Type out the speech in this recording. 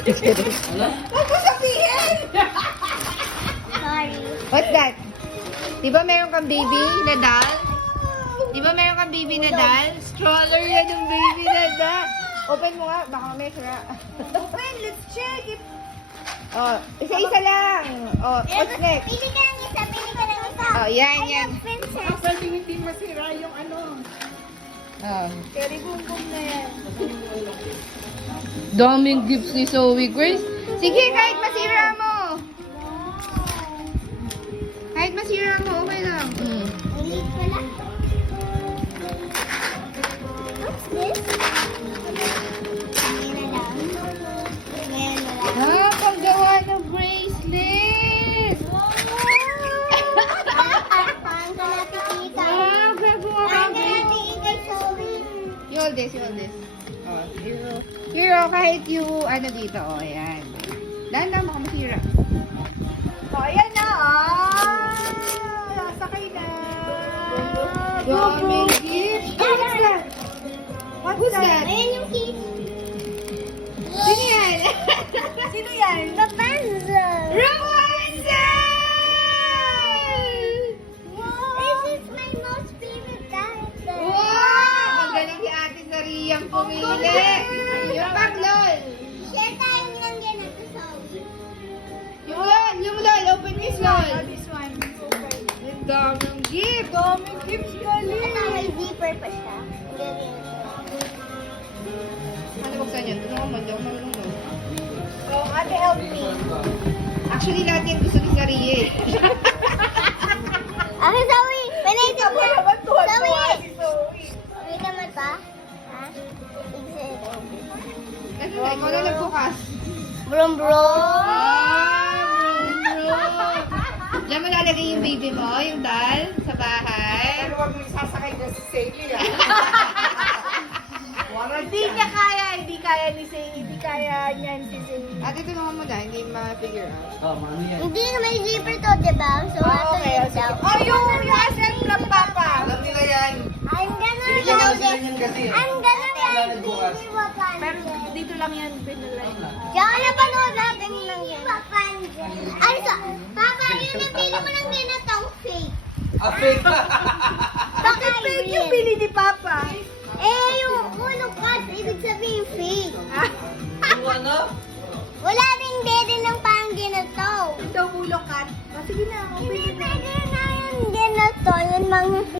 Huwag mo sabihin! Sorry. What's that? Di ba meron kang baby na doll? Di ba meron kang baby na doll? Stroller yan yung baby na doll. Open mo nga, baka may sira. Open, let's check it. Oh, isa-isa lang. Oh, what's next? Pili ka ng isa, pili ka ng isa. Oh, yan, I yan. love princess. Pwede hindi masira yung ano. Oh. Cherry boom boom na yan. Daming gifts ni Zoe Grace. Sige, kahit masira mo. Kahit masira mo, okay lang. Ang liit pala. What's this? Ngayon na lang. Ngayon na lang. Ah, paggawa ng bracelet. Parang ka nakikita. Ah, gagawa ka. Parang ka nakikita, Zoe. You hold this, you hold this. Oh, Hero, kahit yung ano dito, oh, ayan. Dahan-dahan baka masira. Oh, ayan na. Sakay na. Daming gifts. Oh, what's that? Who's that? Ayan yung key. Sino yan? Sino yan? Rapunzel. Rapunzel! This is my most favorite character. Wow! Ang galing ni Ate Sariyang pumili. Yung paglol. Share tayo ng ganito, Zoe. Yung lol. Open this lol. This one. Okay. Ang daming gift. Daming gifts gali. Ito, may zipper pa siya. Galing. Ano buksan yun? Tulungan mo. Diyan marunong mo. Oh, ate, help me. Actually, lahat yan gusto ni Sariye. Okay, Zoe. Panayin Ako mo. naman tuwa-tuwa Zoe. si Zoe. May naman pa? Ha? Ano na? Ikaw na nagbukas. Brum brum. Bro. Diyan mo lalagay yung baby mo, yung doll, sa bahay. Pero huwag mo isasakay na si Sadie, Hindi niya kaya, hindi kaya ni Sadie, hindi kaya niyan si Sadie. Ate, tulungan mo na, hindi ma-figure out. Hindi na may zipper to, diba? So, Okay, ito daw. oh, yung asset ng Papa. Alam nila yan. I'm gonna Binigyan know ko sila this. yan kasi. I'm gonna write Nagbukas. Baby Rapunzel. Pero dito lang yan pinalay. Diyan na panood natin lang yan. Rapunzel. Ano to? Papa, yun ang pili mo ng ginatong fake. Ah, fake. Bakit Fake yung pili ni Papa. Eh, yung ulong cut, ibig sabihin fake. Yung ano? Wala rin dede ng parang ginato. Ito ulo cut. Oh, sige na, Hindi pwede na yung ginato, yun mga